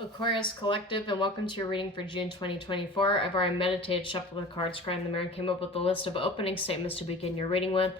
Aquarius Collective, and welcome to your reading for June 2024. I've already meditated, shuffled the cards, cried in the mirror, and came up with a list of opening statements to begin your reading with.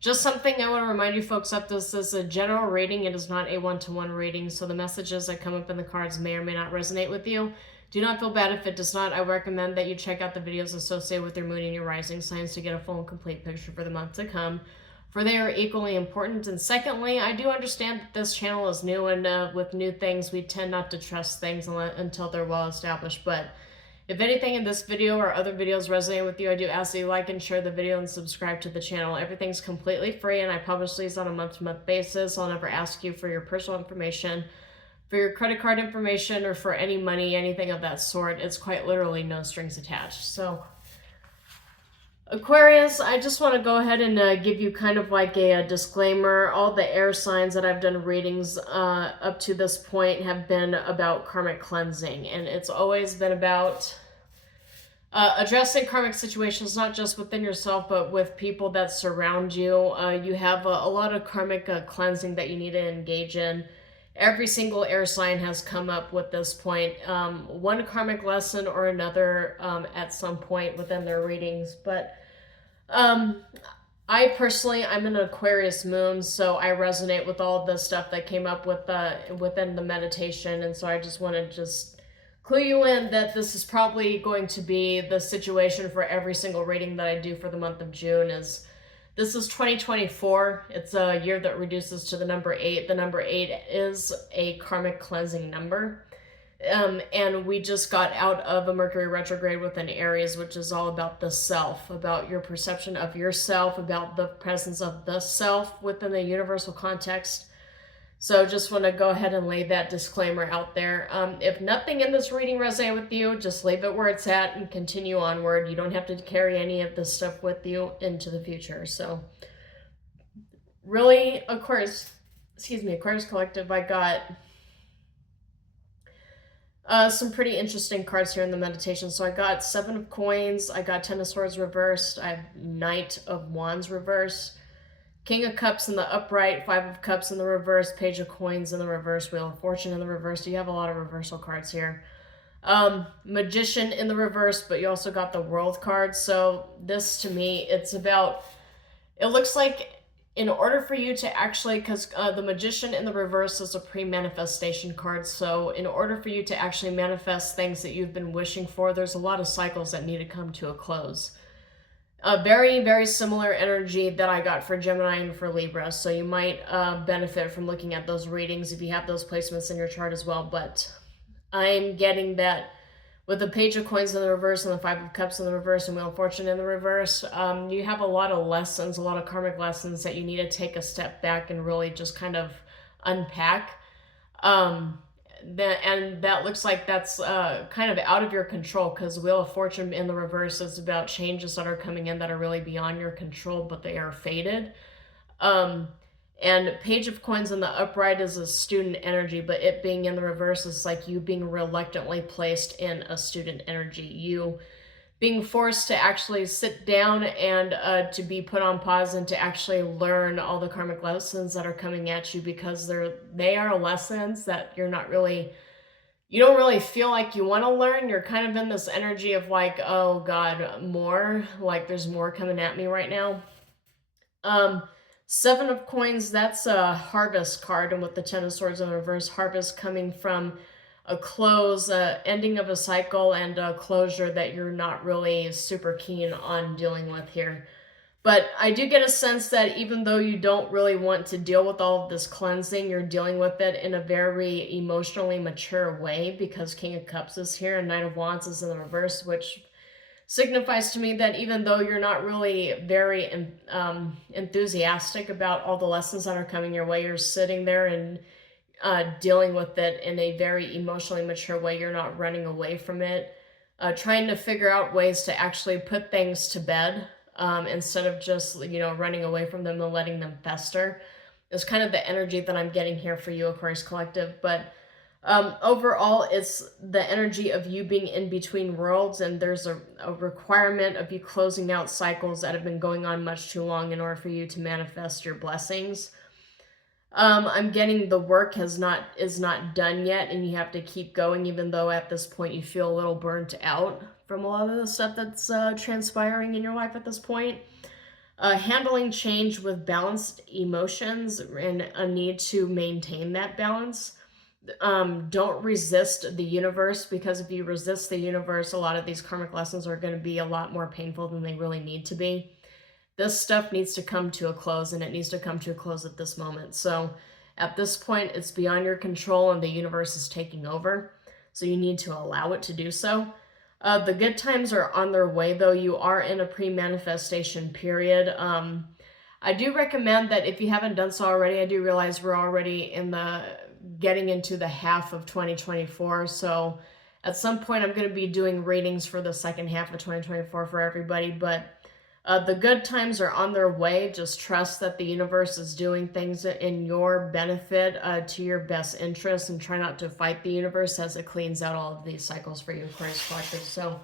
Just something I want to remind you folks of, this is a general reading. It is not a one-to-one reading, so the messages that come up in the cards may or may not resonate with you. Do not feel bad if it does not. I recommend that you check out the videos associated with your moon and your rising signs to get a full and complete picture for the month to come, for they are equally important. And secondly, I do understand that this channel is new, and with new things, we tend not to trust things until they're well established. But if anything in this video or other videos resonate with you, I do ask that you like and share the video and subscribe to the channel. Everything's completely free, and I publish these on a month-to-month basis. I'll never ask you for your personal information, for your credit card information, or for any money, anything of that sort. It's quite literally no strings attached. So Aquarius, I just want to go ahead and give you kind of like a disclaimer. All the air signs that I've done readings up to this point have been about karmic cleansing, and it's always been about addressing karmic situations, not just within yourself, but with people that surround you. You have a lot of karmic cleansing that you need to engage in. Every single air sign has come up with this point, one karmic lesson or another at some point within their readings. But I personally, I'm an Aquarius moon, so I resonate with all the stuff that came up with within the meditation. And so I just want to clue you in that this is probably going to be the situation for every single reading that I do for the month of June. This is 2024. It's a year that reduces to the number 8. The number 8 is a karmic cleansing number. And we just got out of a Mercury retrograde within Aries, which is all about the self, about your perception of yourself, about the presence of the self within the universal context. So just want to go ahead and lay that disclaimer out there. If nothing in this reading resonates with you, just leave it where it's at and continue onward. You don't have to carry any of this stuff with you into the future. So really, Aquarius Collective, I got some pretty interesting cards here in the meditation. So I got 7 of Coins, I got 10 of Swords reversed, I have Knight of Wands reversed, King of Cups in the upright, 5 of Cups in the reverse, Page of Coins in the reverse, Wheel of Fortune in the reverse. You have a lot of reversal cards here. Magician in the reverse, but you also got the World card. So this, to me, it's about, it looks like in order for you to actually, because the Magician in the reverse is a pre-manifestation card, so in order for you to actually manifest things that you've been wishing for, there's a lot of cycles that need to come to a close. A very, very similar energy that I got for Gemini and for Libra. So you might benefit from looking at those readings if you have those placements in your chart as well. But I'm getting that with the Page of Coins in the reverse and the 5 of Cups in the reverse and Wheel of Fortune in the reverse, you have a lot of lessons, a lot of karmic lessons that you need to take a step back and really just kind of unpack. And that looks like that's kind of out of your control, because Wheel of Fortune in the reverse is about changes that are coming in that are really beyond your control, but they are fated. And Page of Coins in the upright is a student energy, but it being in the reverse is like you being reluctantly placed in a student energy. You being forced to actually sit down and to be put on pause and to actually learn all the karmic lessons that are coming at you, because they are lessons that you don't really feel like you want to learn. You're kind of in this energy of like, oh God, more, like there's more coming at me right now. 7 of Coins, that's a Harvest card, and with the 10 of Swords in the reverse, Harvest coming from a close, ending of a cycle, and a closure that you're not really super keen on dealing with here. But I do get a sense that even though you don't really want to deal with all of this cleansing, you're dealing with it in a very emotionally mature way, because King of Cups is here and Knight of Wands is in the reverse, which signifies to me that even though you're not really very enthusiastic about all the lessons that are coming your way, you're sitting there and dealing with it in a very emotionally mature way. You're not running away from it, trying to figure out ways to actually put things to bed instead of just, running away from them and letting them fester. It's kind of the energy that I'm getting here for you, Aquarius Collective. But overall, it's the energy of you being in between worlds, and there's a requirement of you closing out cycles that have been going on much too long in order for you to manifest your blessings. I'm getting the work is not done yet, and you have to keep going, even though at this point you feel a little burnt out from a lot of the stuff that's transpiring in your life at this point. Handling change with balanced emotions and a need to maintain that balance. Don't resist the universe, because if you resist the universe, a lot of these karmic lessons are going to be a lot more painful than they really need to be. This stuff needs to come to a close, and it needs to come to a close at this moment. So at this point, it's beyond your control, and the universe is taking over. So you need to allow it to do so. The good times are on their way, though. You are in a pre-manifestation period. I do recommend that if you haven't done so already, I do realize we're already in the getting into the half of 2024. So at some point, I'm going to be doing readings for the second half of 2024 for everybody. But the good times are on their way. Just trust that the universe is doing things in your benefit, to your best interest, and try not to fight the universe as it cleans out all of these cycles for you, Aquarius collectors. So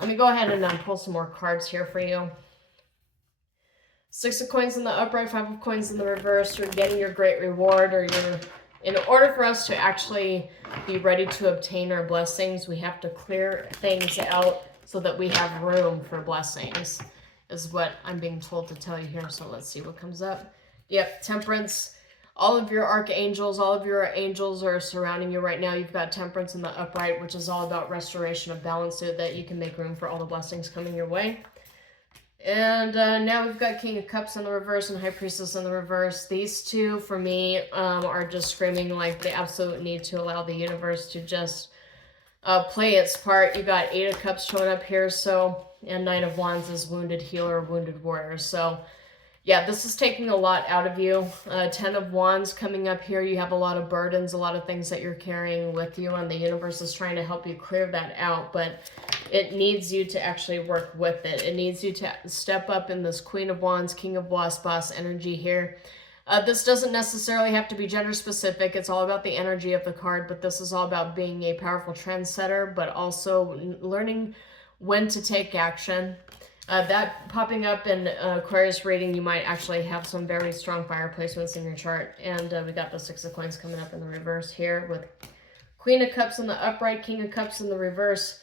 let me go ahead and pull some more cards here for you. 6 of coins in the upright, 5 of coins in the reverse. You're getting your great reward, or in order for us to actually be ready to obtain our blessings, we have to clear things out so that we have room for blessings, is what I'm being told to tell you here. So let's see what comes up. Yep, Temperance. All of your archangels, all of your angels are surrounding you right now. You've got Temperance in the upright, which is all about restoration of balance so that you can make room for all the blessings coming your way. And now we've got King of Cups in the reverse and High Priestess in the reverse. These two, for me, are just screaming like the absolute need to allow the universe to just play its part. You got 8 of Cups showing up here, so, and 9 of Wands is Wounded Healer, Wounded Warrior. So, yeah, this is taking a lot out of you. 10 of Wands coming up here. You have a lot of burdens, a lot of things that you're carrying with you, and the universe is trying to help you clear that out, but it needs you to actually work with it. It needs you to step up in this Queen of Wands, King of Boss energy here. This doesn't necessarily have to be gender specific. It's all about the energy of the card, but this is all about being a powerful trendsetter, but also learning when to take action. That popping up in Aquarius reading, you might actually have some very strong fire placements in your chart. And we got the 6 of coins coming up in the reverse here with Queen of Cups in the upright, King of Cups in the reverse,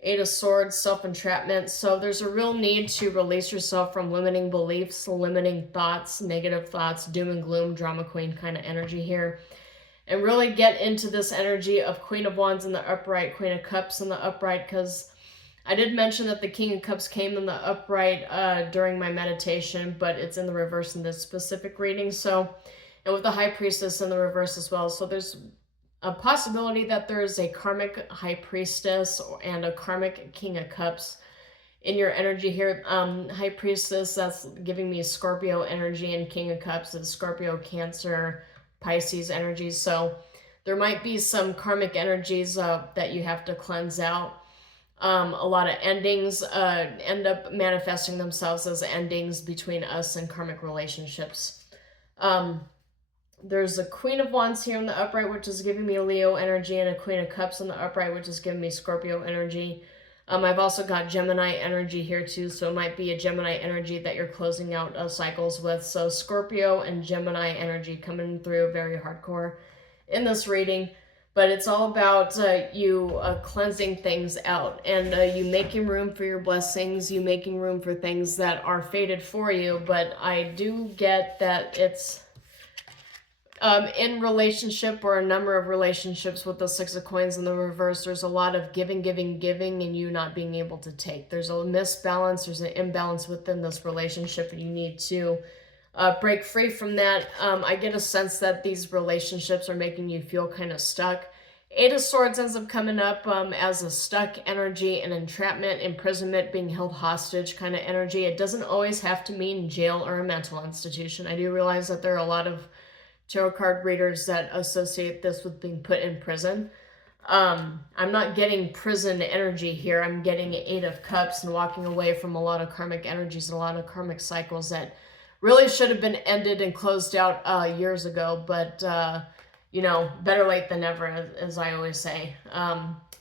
8 of Swords, self-entrapment. So there's a real need to release yourself from limiting beliefs, limiting thoughts, negative thoughts, doom and gloom, drama queen kind of energy here. And really get into this energy of Queen of Wands in the upright, Queen of Cups in the upright, because I did mention that the King of Cups came in the upright during my meditation, but it's in the reverse in this specific reading. So, and with the High Priestess in the reverse as well. So there's a possibility that there's a karmic High Priestess and a karmic King of Cups in your energy here. High Priestess, that's giving me Scorpio energy, and King of Cups is Scorpio, Cancer, Pisces energies. So there might be some karmic energies that you have to cleanse out. A lot of endings end up manifesting themselves as endings between us and karmic relationships. There's a Queen of Wands here in the upright, which is giving me Leo energy, and a Queen of Cups in the upright, which is giving me Scorpio energy. I've also got Gemini energy here too, so it might be a Gemini energy that you're closing out cycles with. So Scorpio and Gemini energy coming through very hardcore in this reading. But it's all about you cleansing things out, and you making room for your blessings, you making room for things that are fated for you. But I do get that it's in relationship, or a number of relationships with the 6 of coins in the reverse, there's a lot of giving, and you not being able to take. There's a misbalance, there's an imbalance within this relationship, and you need to break free from that. I get a sense that these relationships are making you feel kind of stuck. 8 of Swords ends up coming up as a stuck energy, and entrapment, imprisonment, being held hostage kind of energy. It doesn't always have to mean jail or a mental institution. I do realize that there are a lot of tarot card readers that associate this with being put in prison. I'm not getting prison energy here. I'm getting 8 of Cups and walking away from a lot of karmic energies and a lot of karmic cycles that really should have been ended and closed out years ago, but you know, better late than never, as I always say.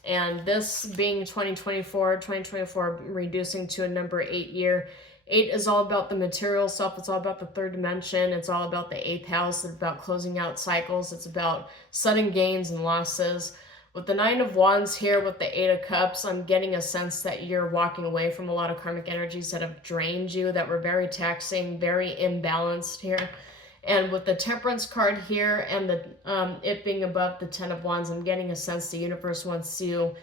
And this being 2024 reducing to a number 8 year, 8 is all about the material self. It's all about the third dimension. It's all about the 8th house. It's about closing out cycles. It's about sudden gains and losses. With the 9 of Wands here, with the 8 of Cups, I'm getting a sense that you're walking away from a lot of karmic energies that have drained you, that were very taxing, very imbalanced here. And with the Temperance card here and the it being above the 10 of Wands, I'm getting a sense the universe wants you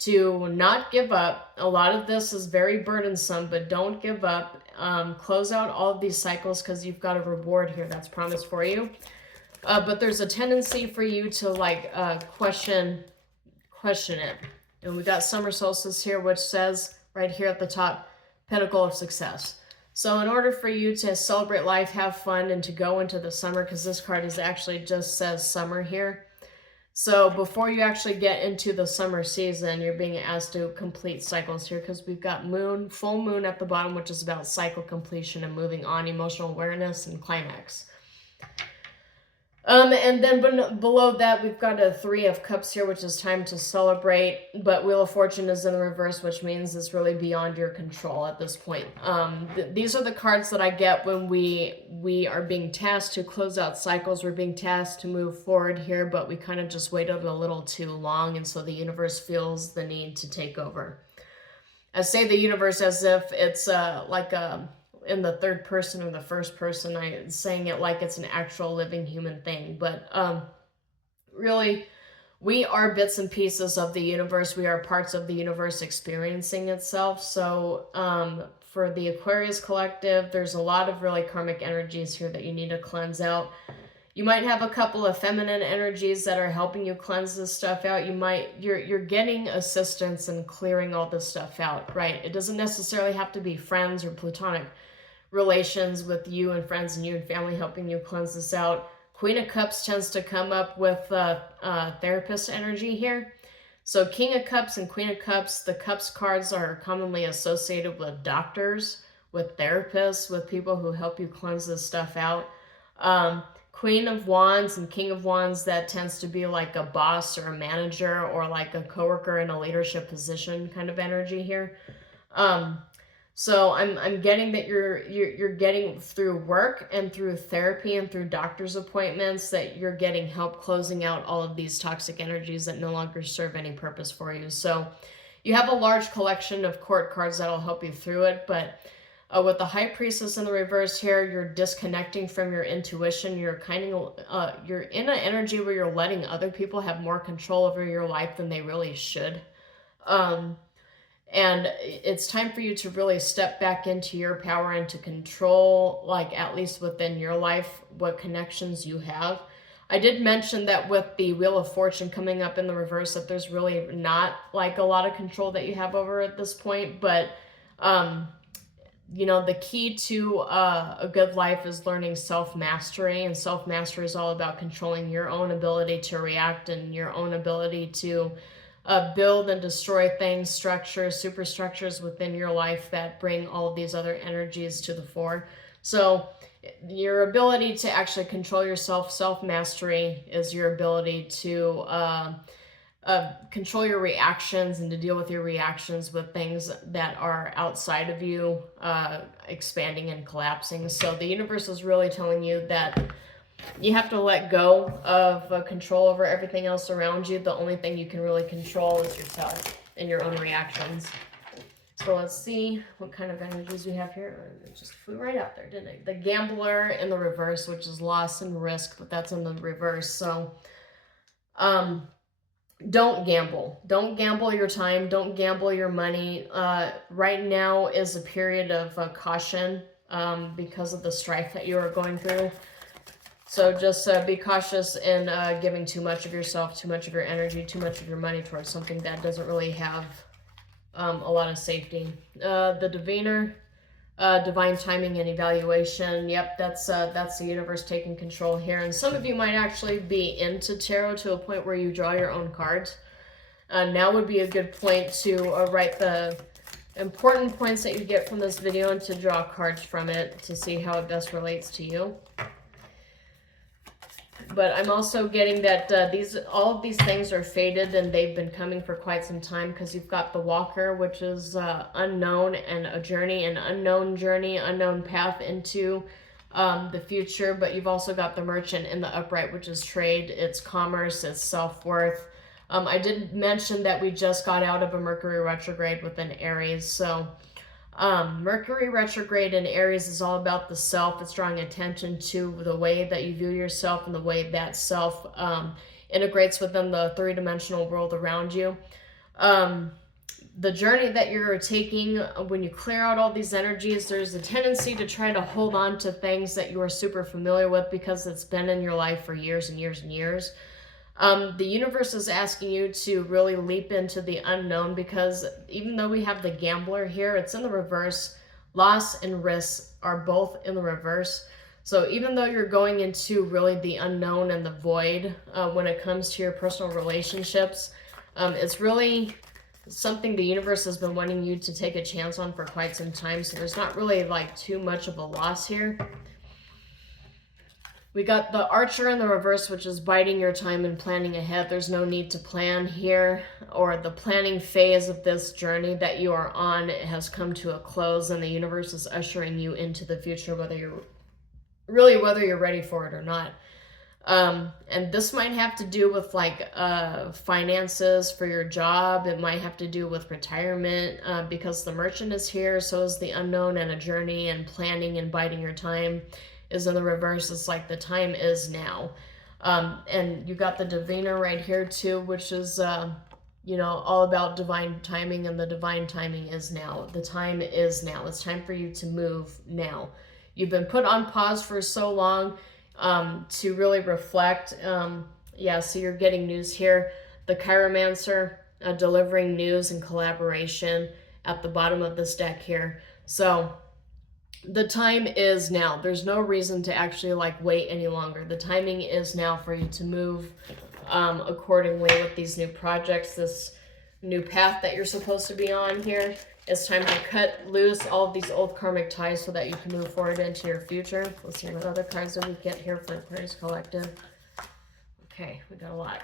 to not give up. A lot of this is very burdensome, but don't give up. Close out all of these cycles because you've got a reward here that's promised for you. But there's a tendency for you to like question it. And we got Summer Solstice here, which says right here at the top, Pinnacle of Success. So in order for you to celebrate life, have fun, and to go into the summer, because this card is actually just says summer here. So before you actually get into the summer season, you're being asked to complete cycles here, because we've got moon, full moon at the bottom, which is about cycle completion and moving on, emotional awareness, and climax. And then below that, we've got a 3 of Cups here, which is time to celebrate. But Wheel of Fortune is in the reverse, which means it's really beyond your control at this point. These are the cards that I get when we are being tasked to close out cycles. We're being tasked to move forward here, but we kind of just waited a little too long. And so the universe feels the need to take over. I say the universe as if it's in the third person or the first person. I'm saying it like it's an actual living human thing. But really, we are bits and pieces of the universe. We are parts of the universe experiencing itself. So for the Aquarius collective, there's a lot of really karmic energies here that you need to cleanse out. You might have a couple of feminine energies that are helping you cleanse this stuff out. You're getting assistance in clearing all this stuff out, right? It doesn't necessarily have to be friends or platonic relations with you and friends and you and family helping you cleanse this out. Queen of Cups tends to come up with therapist energy here. So King of Cups and Queen of Cups, the Cups cards are commonly associated with doctors, with therapists, with people who help you cleanse this stuff out. Queen of Wands and King of Wands, that tends to be like a boss or a manager or like a coworker in a leadership position kind of energy here. So I'm getting that you're getting through work and through therapy and through doctor's appointments that you're getting help closing out all of these toxic energies that no longer serve any purpose for you. So you have a large collection of court cards that'll help you through it, but with the High Priestess in the reverse here, you're disconnecting from your intuition. You're you're in an energy where you're letting other people have more control over your life than they really should. And it's time for you to really step back into your power and to control, like at least within your life, what connections you have. I did mention that with the Wheel of Fortune coming up in the reverse, that there's really not like a lot of control that you have over at this point. But, you know, the key to a good life is learning self-mastery. And self-mastery is all about controlling your own ability to react and your own ability to build and destroy things, structures, superstructures within your life that bring all of these other energies to the fore. So your ability to actually control yourself, self-mastery, is your ability to control your reactions and to deal with your reactions with things that are outside of you, expanding and collapsing. So the universe is really telling you that you have to let go of control over everything else around you. The only thing you can really control is yourself and your own reactions. So let's see what kind of energies we have here. It just flew right out there, didn't it? The Gambler in the reverse, which is loss and risk, but that's in the reverse. So don't gamble. Don't gamble your time. Don't gamble your money. Right now is a period of caution because of the strife that you are going through. So just be cautious in giving too much of yourself, too much of your energy, too much of your money towards something that doesn't really have a lot of safety. The Diviner, divine timing and evaluation. Yep, that's the universe taking control here. And some of you might actually be into tarot to a point where you draw your own cards. Now would be a good point to write the important points that you get from this video and to draw cards from it to see how it best relates to you. But I'm also getting that all of these things are faded, and they've been coming for quite some time, because you've got the Walker, which is unknown, and a journey, an unknown journey, unknown path into the future. But you've also got the Merchant in the upright, which is trade, it's commerce, it's self-worth. I did mention that we just got out of a Mercury retrograde within Aries, so Mercury retrograde in Aries is all about the self. It's drawing attention to the way that you view yourself and the way that self integrates within the three-dimensional world around you. The journey that you're taking, when you clear out all these energies, there's a tendency to try to hold on to things that you are super familiar with because it's been in your life for years and years and years. The universe is asking you to really leap into the unknown, because even though we have the Gambler here, it's in the reverse. Loss and risk are both in the reverse. So even though you're going into really the unknown and the void when it comes to your personal relationships, it's really something the universe has been wanting you to take a chance on for quite some time. So there's not really like too much of a loss here. We got the Archer in the reverse, which is biding your time and planning ahead. There's no need to plan here, or the planning phase of this journey that you are on, it has come to a close, and the universe is ushering you into the future, whether you're ready for it or not. And this might have to do with like finances for your job. It might have to do with retirement, because the Merchant is here, so is the unknown, and a journey and planning and biding your time is in the reverse. It's like the time is now. And you got the Diviner right here too, which is all about divine timing, and the divine timing is now. The time is now. It's time for you to move now. You've been put on pause for so long to really reflect. So you're getting news here. The Chiromancer delivering news and collaboration at the bottom of this deck here. So the time is now. There's no reason to actually like wait any longer. The timing is now for you to move accordingly with these new projects, this new path that you're supposed to be on here. It's time to cut loose all of these old karmic ties so that you can move forward into your future. Let's see what other cards did we get here for Aquarius Collective. Okay, we got a lot.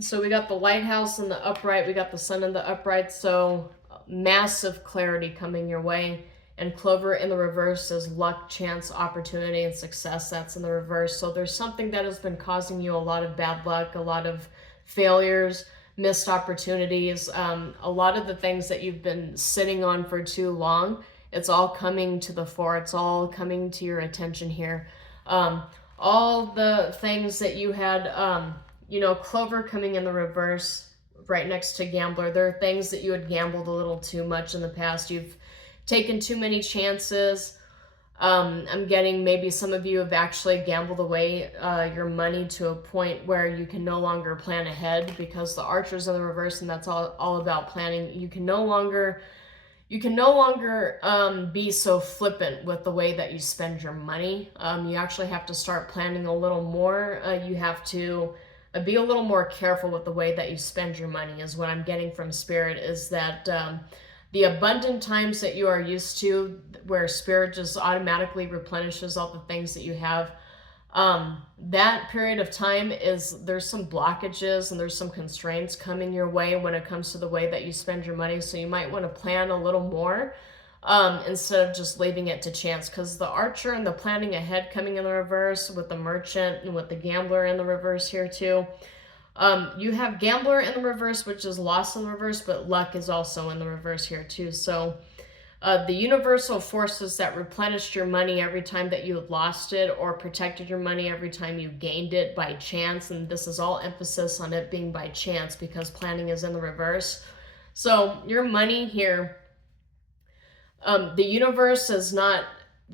So we got the Lighthouse in the upright. We got the Sun in the upright. So massive clarity coming your way. And Clover in the reverse is luck, chance, opportunity, and success. That's in the reverse. So there's something that has been causing you a lot of bad luck, a lot of failures, missed opportunities, a lot of the things that you've been sitting on for too long. It's all coming to the fore. It's all coming to your attention here. All the things that you had, Clover coming in the reverse right next to Gambler. There are things that you had gambled a little too much in the past. You've taken too many chances. I'm getting maybe some of you have actually gambled away your money to a point where you can no longer plan ahead, because the Archer's in the reverse, and that's all about planning. You can no longer be so flippant with the way that you spend your money. You actually have to start planning a little more. You have to be a little more careful with the way that you spend your money, is what I'm getting from Spirit, is that the abundant times that you are used to, where Spirit just automatically replenishes all the things that you have, that period of time there's some blockages and there's some constraints coming your way when it comes to the way that you spend your money. So you might want to plan a little more instead of just leaving it to chance, because the Archer and the planning ahead coming in the reverse, with the Merchant and with the Gambler in the reverse here too. You have Gambler in the reverse, which is loss in the reverse, but luck is also in the reverse here too. So the universal forces that replenished your money every time that you had lost it, or protected your money every time you gained it by chance, and this is all emphasis on it being by chance because planning is in the reverse. So your money here, the universe is not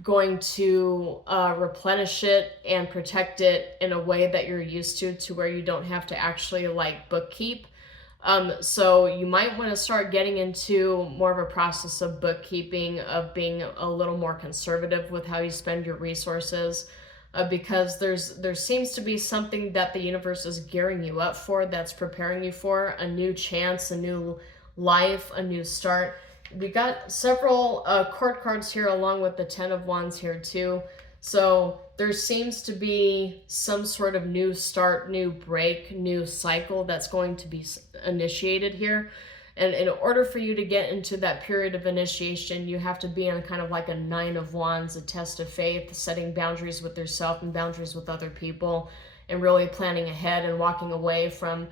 going to replenish it and protect it in a way that you're used to where you don't have to actually like bookkeep. So you might want to start getting into more of a process of bookkeeping, of being a little more conservative with how you spend your resources, because there seems to be something that the universe is gearing you up for, that's preparing you for a new chance, a new life, a new start. We got several court cards here along with the 10 of Wands here too. So there seems to be some sort of new start, new break, new cycle that's going to be initiated here. And in order for you to get into that period of initiation, you have to be on kind of like a 9 of Wands, a test of faith, setting boundaries with yourself and boundaries with other people, and really planning ahead and walking away from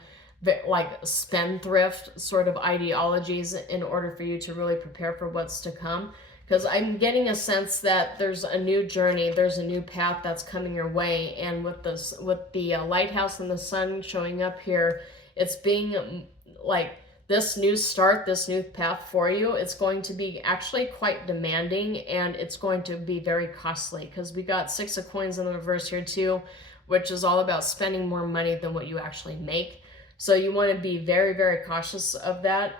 like spendthrift sort of ideologies in order for you to really prepare for what's to come. Because I'm getting a sense that there's a new journey, there's a new path that's coming your way. And with this, with the lighthouse and the sun showing up here, it's being like, this new start, this new path for you, it's going to be actually quite demanding, and it's going to be very costly, because we got 6 of coins in the reverse here too, which is all about spending more money than what you actually make. So you want to be very, very cautious of that.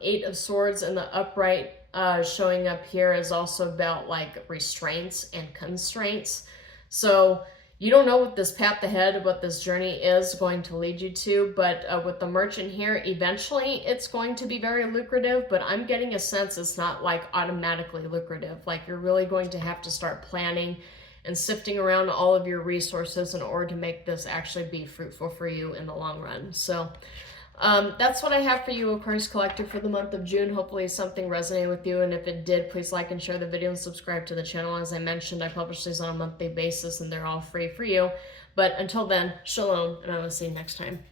8 of Swords in the upright showing up here is also about like restraints and constraints. So you don't know what this path ahead, what this journey is going to lead you to, but with the Merchant here, eventually it's going to be very lucrative, but I'm getting a sense it's not like automatically lucrative. Like you're really going to have to start planning and sifting around all of your resources in order to make this actually be fruitful for you in the long run. So that's what I have for you, Aquarius Collective, for the month of June. Hopefully something resonated with you, and if it did, please like and share the video and subscribe to the channel. As I mentioned, I publish these on a monthly basis, and they're all free for you. But until then, shalom, and I will see you next time.